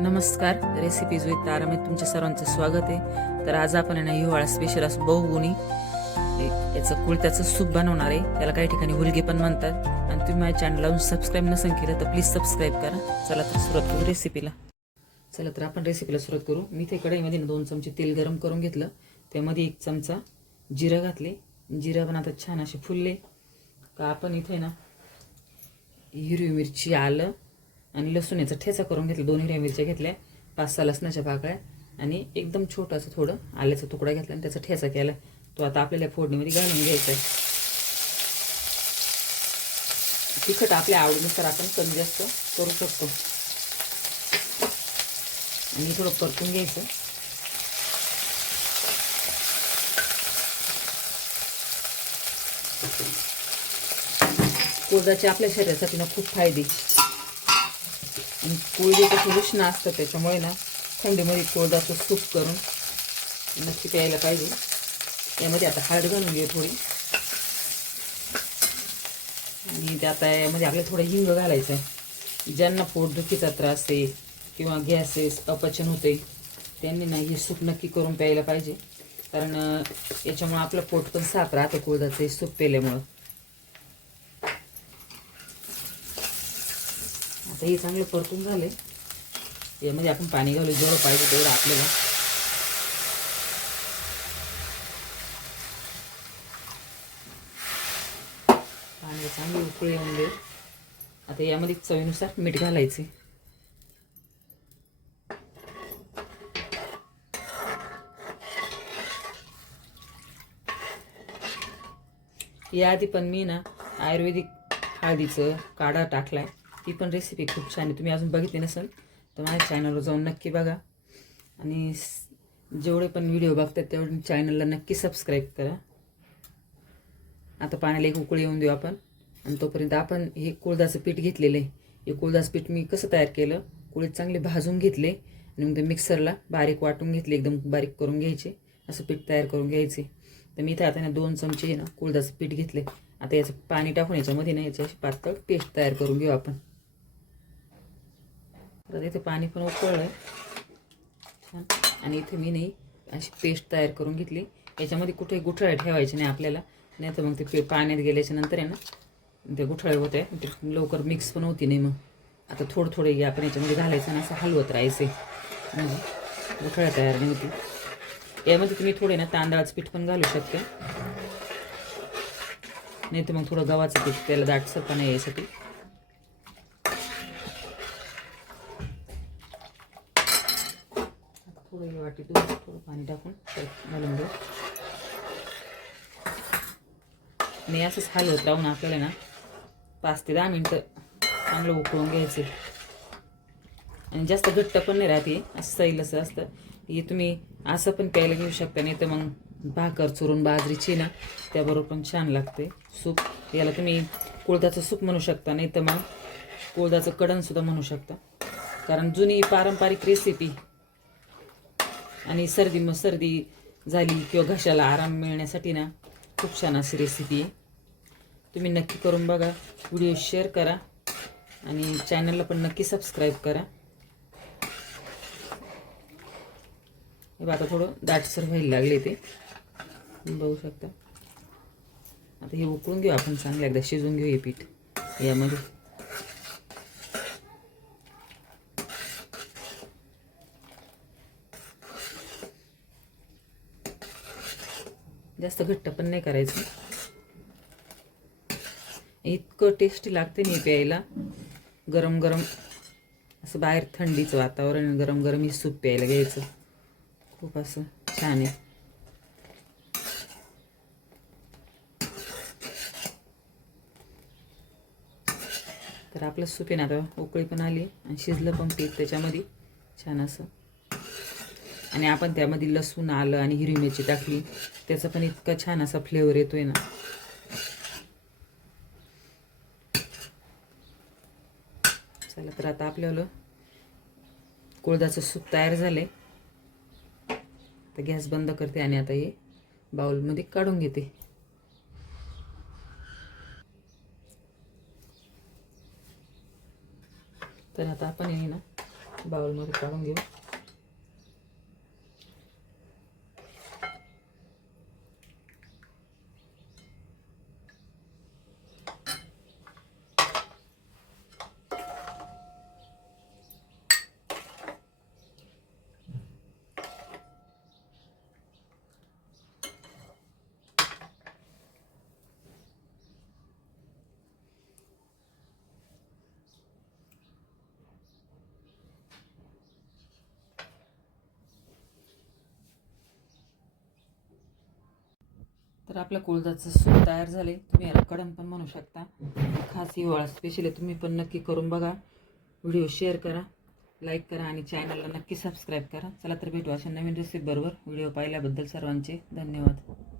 नमस्कार, recipes with तारामध्ये तुमच्या सर्वांचं स्वागत आहे. तर आज आपण ना हिवाळा स्पेशल असं बहुगुणी याचं कुळत्याचं सूप बनवणार आहे. त्याला काही ठिकाणी हुलगे पण म्हणतात. आणि तुम्ही माझ्या चॅनलला सबस्क्राईब नसेल केलं तर प्लीज सबस्क्राईब करा. चला तर सुरुवात करू रेसिपीला. आपण सुरुवात करू. मी इथे कढईमध्ये 2 चमचे तेल गरम करून घेतलं. त्यामध्ये 1 चमचा जिरं घातले. जिरं पण आता छान असे फुलले का आपण इथे ना हिरवी मिरची, आलं आणि लसूण याचा ठेचा करून घेतला. 2 हिरव्या मिरच्या घेतल्या, 5-6 लसणाच्या पाकळ्या आणि एकदम छोटासा थोडं आल्याचा तुकडा घेतला आणि त्याचा ठेचा केला. तो आता आपल्याला फोडणीमध्ये घालून घ्यायचा आहे. तिखट आपल्या आवडीनुसार आपण कमी जास्त करू शकतो. आणि थोडं परतून घ्यायचं. कोळदाचे आपल्या शरीरासाठी ना खूप फायदे. आणि कोळदे कसं उष्ण असतं, त्याच्यामुळे ना थंडीमध्ये कोळदाचं सूप करून नक्की प्यायला पाहिजे. यामध्ये आता हळद घालून घेऊ थोडी. आणि त्यात यामध्ये आपल्याला थोडं हिंग घालायचं आहे. ज्यांना पोटदुखीचा त्रास आहे किंवा गॅसेस अपचन होते त्यांनी ना हे सूप नक्की करून प्यायला पाहिजे. कारण याच्यामुळे आपलं पोट पण साफ राहतं कोळदाचं सूप प्यायल्यामुळं. आता हे चांगलं परतून झाले. यामध्ये आपण पाणी घालू, जेवढं पाहिजे तेवढं आपल्याला. पाणी चांगली उकळी येऊन दे. आता यामध्ये चवीनुसार मीठ घालायचे. याआधी पण मी ना आयुर्वेदिक हळदीचं काढा टाकलाय. ती पण रेसिपी खूप छान आहे. तुम्ही अजून बघितली नसेल तर माझ्या चॅनलवर जाऊन नक्की बघा. आणि जेवढे पण व्हिडिओ बघतात तेवढे चॅनलला नक्की सबस्क्राईब करा. आता पाण्याला एक उकळी येऊन देऊ आपण. आणि तोपर्यंत आपण हे कुळदाचं पीठ घेतलेलं आहे. हे कुळदाचं पीठ मी कसं तयार केलं, कुळीत चांगले भाजून घेतले आणि मग ते मिक्सरला बारीक वाटून घेतले. एकदम बारीक करून घ्यायचे. असं पीठ तयार करून घ्यायचे. तर मी इथे आता 2 चमचे ना कुळदाचं पीठ घेतले. आता याचं पाणी टाकून याच्यामध्ये ना याची पातळ पेस्ट तयार करून घेऊ आपण. तर इथे पाणी पण उकळलं आहे छान. आणि इथे मी नाही अशी पेस्ट तयार करून घेतली. याच्यामध्ये कुठे गुठळ्या ठेवायचे नाही आपल्याला, नाही तर मग ते पाण्यात गेल्याच्या नंतर आहे ना ते गुठळे होते, ते लवकर मिक्स पण होती नाही. मग आता थोडं थोडं आपण याच्यामध्ये घालायचं आणि असं हलवत राहायचं, म्हणजे गुठळ्या तयार नाही होती. यामध्ये तुम्ही थोडे ना तांदळाचं पीठ पण घालू शकता, नाही तर मग थोडं गव्हाचं पीठ, त्याला दाटसरपणा यायसाठी. थोडं वाटीतून थोडं पाणी टाकून घालून घेऊ. आणि असंच हलवत राहून आपल्याला ना 5 ते 10 मिनटं चांगलं उकळून घ्यायचं. आणि जास्त घट्ट पण नाही राहते, असं सैल असं असतं. हे तुम्ही असं पण प्यायला घेऊ शकता, नाही तर मग भाकर चुरून बाजरीची ना त्याबरोबर पण छान लागते सूप. याला तुम्ही कुळदाचं सूप म्हणू शकता, नाही तर मग कुळदाचं कडणसुद्धा म्हणू शकता. कारण जुनी पारंपरिक रेसिपी. आणि सर्दी झाली किंवा घशाला आराम मिळण्यासाठी ना खूप छान अशी रेसिपी आहे. तुम्ही नक्की करून बघा. व्हिडिओ शेअर करा आणि चॅनलला पण नक्की सबस्क्राईब करा. हे आता थोडं दाटसर व्हायला लागले, ते बघू शकता. आता हे उकळून घेऊ आपण, चांगलं एकदा शिजवून घेऊ हे पीठ यामध्ये. जास्त घट्ट पण नाही करायचं. इतकं टेस्टी लागते नाही प्यायला. गरम गरम असं, बाहेर थंडीचं वातावरण, गरम गरम ही सूप प्यायला घ्यायचं. खूप असं छान आहे. तर आपलं सूप आहे ना आता उकळी पण आली आणि शिजलं पण पीठ त्याच्यामध्ये छान असं. आणि आपण त्यामध्ये लसूण, आलं आणि हिरवी मिरची टाकली, त्याचा पण इतका छान असा फ्लेवर येतोय ना. चला तर आता आपल्याला कुळदाचं सूप तयार झाले. तर गॅस बंद करते आणि आता हे बाउलमध्ये काढून घेते. तर आता आपण हे ना बाउलमध्ये काढून घेऊ. तर आपल्या कुळथाचं सूप तयार झाले. तुम्ही याला कडम पण म्हणू शकता. खास हिवाळा स्पेशल आहे. तुम्ही पण नक्की करून बघा. व्हिडिओ शेअर करा, लाईक करा आणि चॅनलला नक्की सबस्क्राईब करा. चला तर भेटू अशा नवीन रेसिपी बरोबर. व्हिडिओ पाहिल्याबद्दल सर्वांचे धन्यवाद.